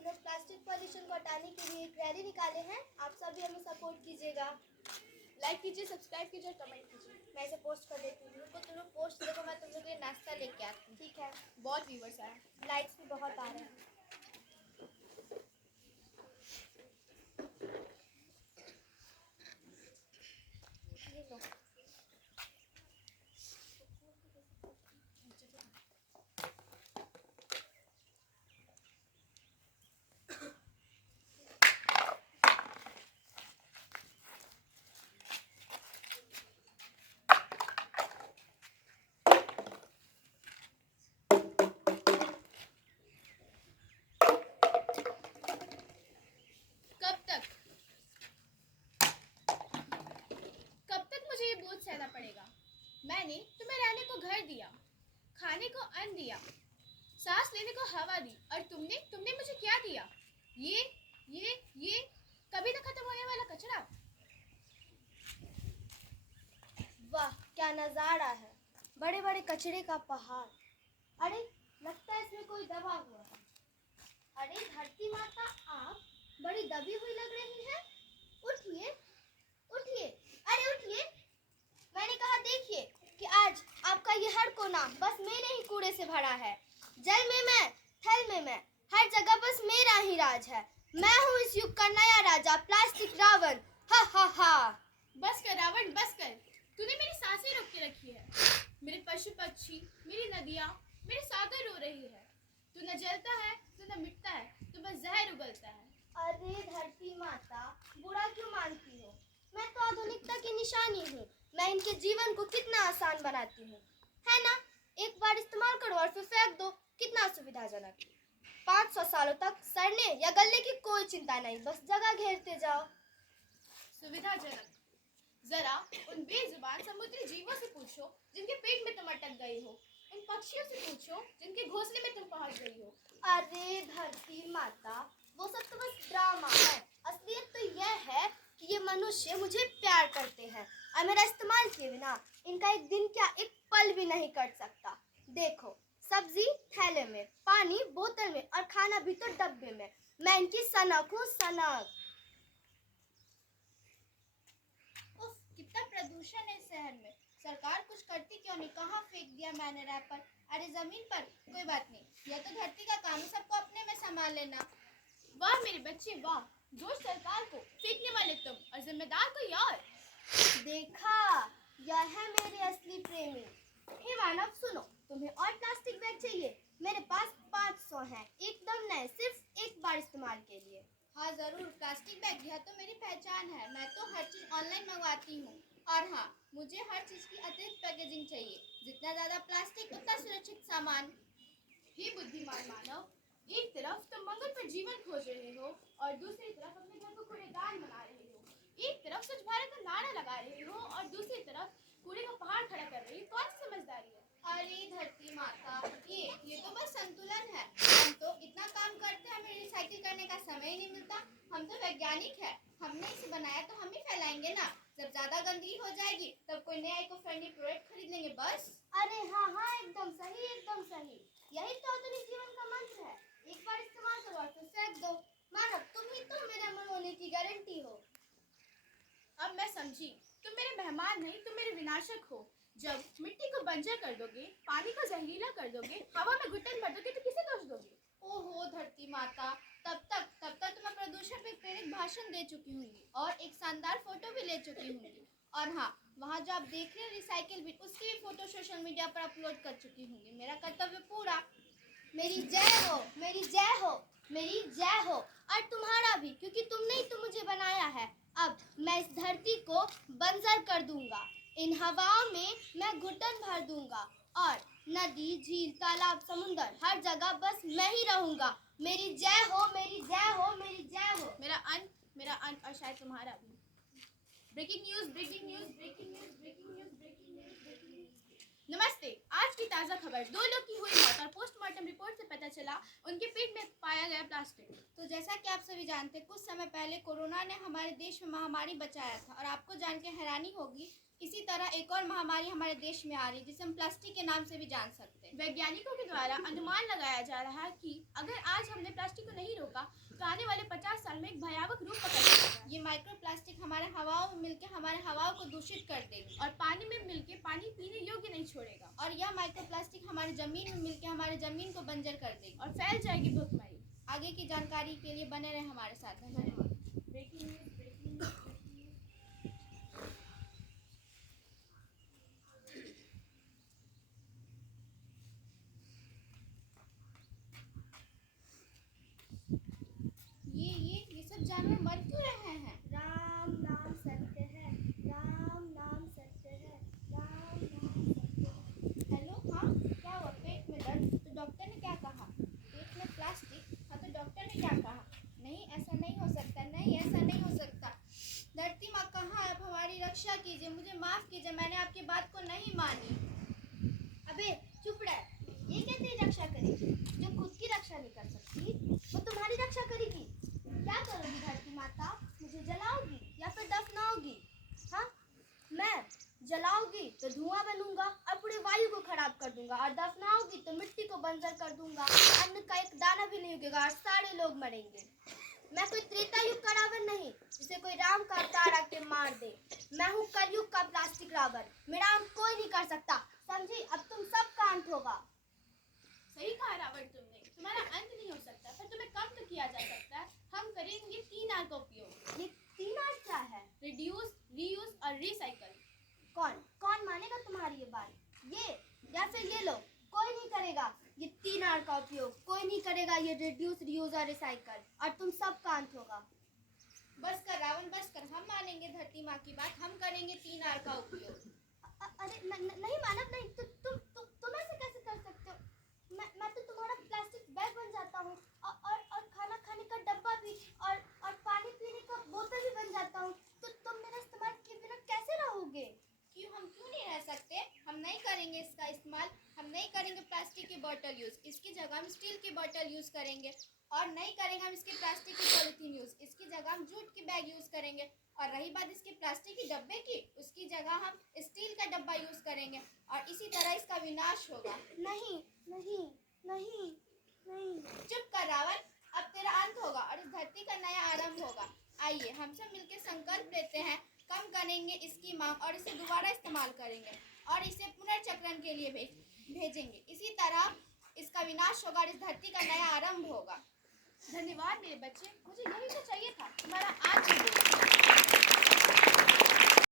हम लोग plastic pollution को हटाने के लिए एक रैली निकाले हैं। आप सभी हमें सपोर्ट कीजिएगा, लाइक कीजिए, सब्सक्राइब कीजिए, कमेंट कीजिए। मैं इसे पोस्ट कर देती हूँ। रुको तुम लोग पोस्ट देखो, मैं तुम लोग के लिए नाश्ता लेके आती हूँ। ठीक है, बहुत व्यूवर्स आए, लाइक्स भी बहुत आ रहे हैं। ये लो। कब तक मुझे ये बोझ सहना पड़ेगा? मैंने तुम्हें रहने को घर दिया, खाने को अन्न दिया, सांस लेने को हवा दी, और तुमने मुझे क्या दिया? ये कभी न खत्म होने वाला कचरा। वाह, क्या नज़ारा है! बड़े बड़े कचरे का पहाड़। अरे, लगता है इसमें कोई दबा हुआ है। अरे धरती माता, आप बड़ी दबी हुई लग रही हैं। उठिए, उठिए, अरे उठिए। मैंने कहा देखिए कि आज आपका ये हर कोना बस मेरे ही कूड़े से भरा है। जल में मैं, थल में मैं, हर जगह बस मेरा ही राज है। मैं हूँ इस युग का नया राजा, प्लास्टिक रावण। हा हा हा। बस कर रावण, बस कर। तूने मेरी सांसें रोक के रखी है। मेरे पशु पक्षी, मेरी नदियाँ, मेरे सागर रो रही है। तू न जलता है, तू न मिटता है, तू बस जहर उगलता है। अरे धरती माता, बुरा क्यों मानती हो? मैं तो आधुनिकता की निशानी हूँ। मैं इनके जीवन को कितना आसान बनाती हूँ, है ना? एक बार इस्तेमाल करो और फिर फेंक दो। कितना सुविधाजनक। 500 सालों तक सड़ने या गलने की कोई चिंता नहीं, बस जगह घेरते जाओ। सुविधाजनक? जरा उन बेजुबान समुद्री जीवों से पूछो जिनके पेट में तुम अटक गई हो। उन पक्षियों से पूछो जिनके घोंसले में तुम पहुंच गई हो। अरे धरती माता, वो सब तो बस ड्रामा है। असलियत तो यह है कि ये मनुष्य मुझे प्यार करते हैं और मेरा इस्तेमाल किए बिना इनका एक दिन क्या, एक पल भी नहीं कट सकता। देखो, सब्जी थैले में, पानी बोतल में और खाना भी तो डब्बे में। मैं इनकी सनक हूँ, सनक। उफ, कितना प्रदूषण है इस शहर में। सरकार कुछ करती क्यों नहीं? कहाँ फेंक दिया मैंने रैपर? अरे जमीन पर। कोई बात नहीं, यह तो धरती का काम है, सबको अपने में संभाल लेना। वाह मेरे बच्चे वाह, दोष सरकार को, फेंकने वाले तुम और जिम्मेदार कोई और। देखा, यह है मेरे असली प्रेमी। हे मानव, सुनो, तुम्हें और प्लास्टिक बैग चाहिए? मेरे पास 500 हैं, एकदम नए, सिर्फ एक बार इस्तेमाल के लिए। हाँ जरूर, प्लास्टिक बैग, यह तो मेरी पहचान है। मैं तो हर चीज ऑनलाइन मंगवाती हूँ। और हाँ, मुझे हर चीज की अतिरिक्त पैकेजिंग चाहिए। जितना ज्यादा प्लास्टिक उतना सुरक्षित सामान। हे बुद्धिमान मानव, एक तरफ तुम मंगल पर जीवन खोज रहे हो और दूसरी तरफ अपने घर को कूड़ेदान बना रहे हो। एक तरफ स्वच्छ भारत का नारा लगा रहे हो और दूसरी तरफ कूड़े का पहाड़ खड़ा कर रही हो। कौन सी समझदारी है? अरे धरती माता, ये तो बस संतुलन है। हम तो इतना काम करते हैं, हमें रिसाइकिल करने का समय ही नहीं मिलता। हम तो वैज्ञानिक है, हमने इसे बनाया तो हम ही फैलाएंगे ना। जब ज्यादा गंदगी हो जाएगी तब कोई नया इको फ्रेंडली प्रोडक्ट खरीद लेंगे बस। अरे हाँ हाँ, एकदम सही, एकदम सही। यही तो आधुनिक जीवन का मंत्र है। एक बार इस्तेमाल करो और फिर फेंक दो। मानव, तुम ही तो मेरे अमर होने की गारंटी हो। अब मैं समझी, तुम मेरे मेहमान नहीं, तुम मेरे विनाशक हो। जब मिट्टी को बंजर कर दोगे, पानी को जहरीला कर दोगे, हवा में घुटन भर दोगे, तो किसे दोष दोगे? ओहो धरती माता, तब तक तो मैं प्रदूषण पे प्रेरित भाषण दे चुकी होंगी और एक शानदार फोटो भी ले चुकी होंगी। और हाँ, वहाँ जो आप देख रहे हैं रिसाइकिल बिन, उसकी भी फोटो सोशल मीडिया पर अपलोड कर चुकी होंगी। मेरा कर्तव्य पूरा। मेरी जय हो, मेरी जय हो, मेरी जय हो। और तुम्हारा भी, क्योंकि तुमने ही तो मुझे बनाया है। अब मैं इस धरती को बंजर कर दूंगा। इन हवाओं में मैं घुटन भर दूंगा और नदी, झील, तालाब, समुंदर, हर जगह बस मैं ही रहूंगा। मेरी जय हो, मेरी जय हो, मेरी जय हो। मेरा अंत और शायद तुम्हारा भी। Breaking news, breaking news, breaking news, breaking news, breaking news, breaking news. नमस्ते, आज की ताजा खबर। 2 लोग की हुई मौत और पोस्टमार्टम रिपोर्ट से पता चला उनके पेट में पाया गया प्लास्टिक। तो जैसा कि आप सभी जानते, कुछ समय पहले कोरोना ने हमारे देश में महामारी बचाया था और आपको जान के हैरानी होगी इसी तरह एक और महामारी हमारे देश में आ रही है जिसे हम प्लास्टिक के नाम से भी जान सकते हैं। वैज्ञानिकों के द्वारा अनुमान लगाया जा रहा है कि अगर आज हमने प्लास्टिक को नहीं रोका तो आने वाले 50 साल में एक भयावह रूप पकड़ लेगा। ये माइक्रो प्लास्टिक हमारे हवाओं में मिलकर हमारे हवाओं को दूषित कर देगी और पानी में मिलके पानी पीने योग्य नहीं छोड़ेगा। और यह माइक्रो प्लास्टिक हमारी जमीन में मिलकर हमारे जमीन को बंजर कर देगी और फैल जाएगी भुखमरी। आगे की जानकारी के लिए बने रहे हमारे साथ। धन्यवाद। Breaking news, breaking news. ये सब जानवर मर क्यों रहे हैं? राम नाम सत्य है, राम नाम सत्य है, राम नाम सत्य है। हेलो, हाँ क्या हुआ? पेट में दर्द? तो डॉक्टर ने क्या कहा? पेट में प्लास्टिक? हाँ तो डॉक्टर ने क्या कहा? नहीं ऐसा नहीं हो सकता, नहीं ऐसा नहीं हो सकता। धरती माँ कहाँ है? आप हमारी रक्षा कीजिए, मुझे माफ कीजिए, मैंने आपकी बात को नहीं मानी। अबे चुप रह, ये क्या तेरी रक्षा करेगी? जो खुद की रक्षा नहीं कर सकती वो तुम्हारी रक्षा करेगी। क्या करोगी धरती माता? मुझे जलाओगी या फिर दफनाओगी? हाँ, मैं जलाओगी तो धुआं बनूंगा और पूरे वायु को खराब कर दूंगा, और दफनाओगी तो मिट्टी को बंजर कर दूंगा, अन्न का एक दाना भी नहीं उगेगा और सारे लोग मरेंगे। मैं कोई त्रेता युग का रावण नहीं जिसे कोई राम का अवतार आके मार दे। मैं हूँ कलयुग का प्लास्टिक रावण, मेरा अंत कोई नहीं कर सकता, समझी? अब तुम सबका अंत होगा। सही कहा रावण तुमने, तुम्हारा अंत नहीं हो सकता पर तुम्हें कम तो किया जा सकता है। हम करेंगे 3 R का उपयोग। ये 3 R क्या है? रिड्यूस, रीयूज और रिसाइकल। कौन मानेगा तुम्हारी ये बात? ये या फिर ये लोग? कोई नहीं करेगा ये 3 R का उपयोग, कोई नहीं करेगा ये रिड्यूस, रीयूज और रिसाइकल, और तुम सबका अंत होगा। बस कर रावण, बस कर। हम मानेंगे धरती माँ की बात, हम करेंगे 3 R का उपयोग। अरे नहीं मानव नहीं, तुम ऐसे कैसे कर सकते हो? मैं तो तुम्हारा प्लास्टिक बैग बन जाता हूँ, और खाना खाने का डब्बा भी, और पानी पीने का बोतल भी बन जाता हूँ। तो तुम मेरा इस्तेमाल किए बिना कैसे रहोगे? हम क्यों नहीं रह सकते? हम नहीं करेंगे इसका इस्तेमाल, हम नहीं करेंगे प्लास्टिक की बोतल यूज़, इसकी जगह हम स्टील की बोतल यूज़ करेंगे। और नहीं करेंगे हम इसके प्लास्टिक की पॉलीथीन यूज़, इसकी जगह हम जूट की बैग यूज़ करेंगे। और रही बात इसके प्लास्टिक के डब्बे की, उसकी जगह हम स्टील का डब्बा यूज़ करेंगे, और इसी तरह इसका विनाश होगा। नहीं नहीं नहीं नहीं। चुप कर रावण, अब तेरा अंत होगा और इस धरती का नया आरंभ होगा। आइए हम सब मिलकर संकल्प लेते हैं, कम करेंगे इसकी मांग और इसे दोबारा इस्तेमाल करेंगे और इसे पुनर्चक्रण के लिए भेजेंगे। इसी तरह इसका विनाश होगा और इस धरती का नया आरंभ होगा। धन्यवाद मेरे बच्चे, मुझे यही तो